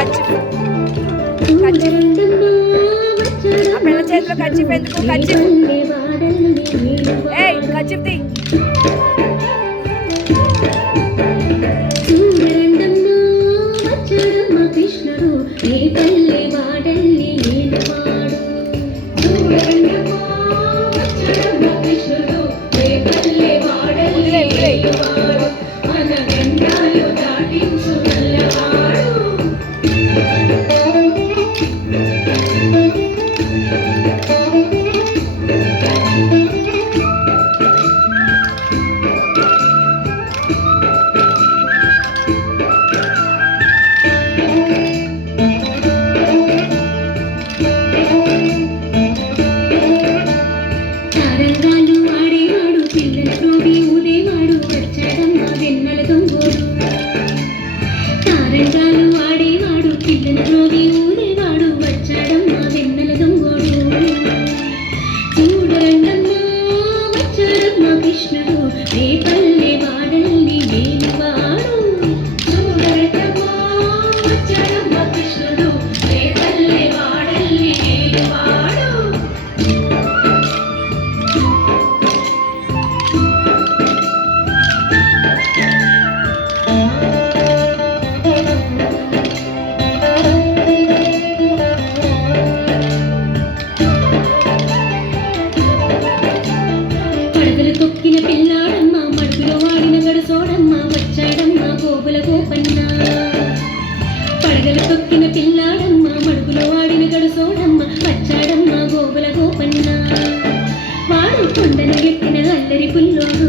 కచ్చిఫ్ ఆ పిల్ల చేతిలో కచ్చిఫ్ ఎందుకు? కచ్చిఫ్ ఏయ్ కచ్చిఫ్ తీ. కృష్ణుడు ఏ పల్లె వాడల్లి నీలవాడు కృష్ణుడు ఏ పల్లె వాడల్లి నీలవాడు మన గండాలు దాటించు నల్లవాడు తొక్కిన పిల్లాడమ్మ మడుగులో వాడిన గడసోడమ్మ వచ్చాడమ్మ గోపుల గోపన్న పడగలు తొక్కిన పిల్లాడమ్మ మడుగులో వాడిన గడసోడమ్మ వచ్చాడమ్మ గోపుల గోపన్న వాడు కొండను ఎక్కిన అల్లరి పుల్లోడు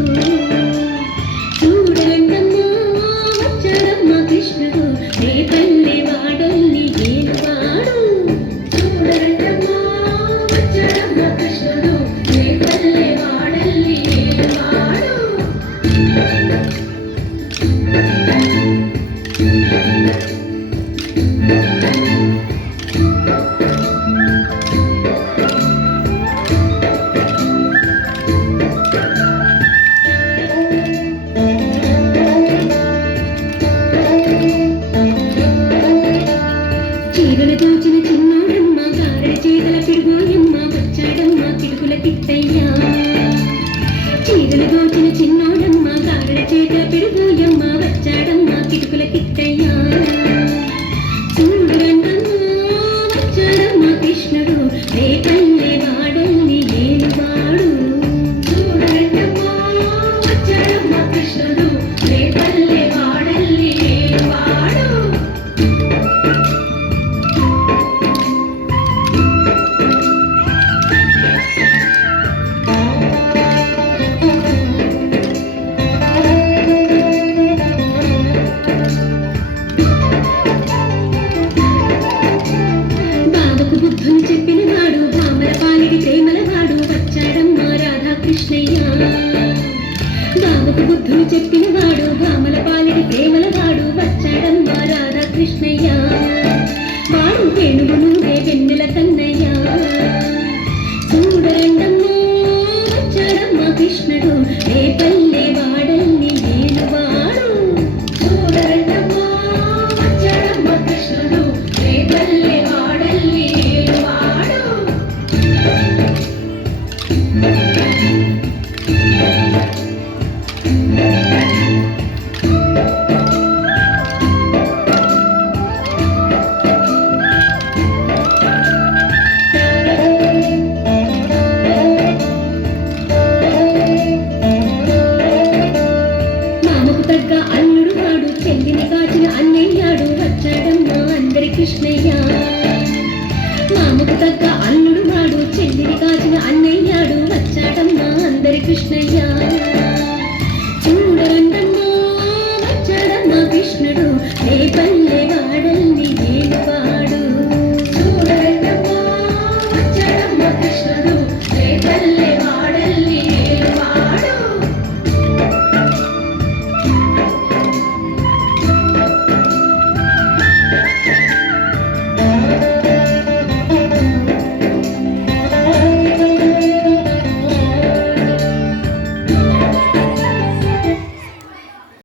చూడండమ్మ వచ్చాడమ్మ కృష్ణుడు ఏ పల్లె వాడల్ని ఏలువాడు చూడండమ్మ వచ్చాడమ్మ కృష్ణుడు ఏ పల్లె వాడల్ని చీరలు దోచిన చిన్నోడమ్మ గారెల చీరల పిడుగోయమ్మ వచ్చాడమ్మ కిడుకుల తిట్టయ్యా చీరలు దోచిన చిన్నోడమ్మ గారెల చీరల పిడుగోయమ్మ వచ్చాడమ్మ కిడుకుల తిట్టయ్యా చూడండమ్మ వచ్చాడమ్మ కృష్ణుడు ఏ పల్లె వాడల్ని ఏలువాడు చూడండమ్మ వచ్చాడమ్మ కృష్ణుడు ఏ పల్లె వాడల్ని ఏలువాడు బుద్ధుని చెప్పిన వాడు భామల పాలిడి ప్రేమల వాడు వచ్చాడమ్మ రాధాకృష్ణయ్య బాబుకు బుద్ధుని చెప్పిన వాడు భామల పాలిడి ప్రేమల వాడు వచ్చాడమ్మ రాధాకృష్ణయ్య వాడు వేణువు నువ్వే వెన్నెల కన్నయ్య చూడండమ్మ వచ్చాడమ్మ కృష్ణుడు ఏ పల్లె వాడల్ని ఏలువాడు చూడండమ్మ వచ్చాడమ్మ కృష్ణుడు ఏ పల్లె వాడల్ని మామకు తగ్గ అల్లుడు వాడు చెల్లిని కాచిన అన్నయ్యాడు వచ్చాడమ్మ అందరి కృష్ణయ్య మామకు తగ్గ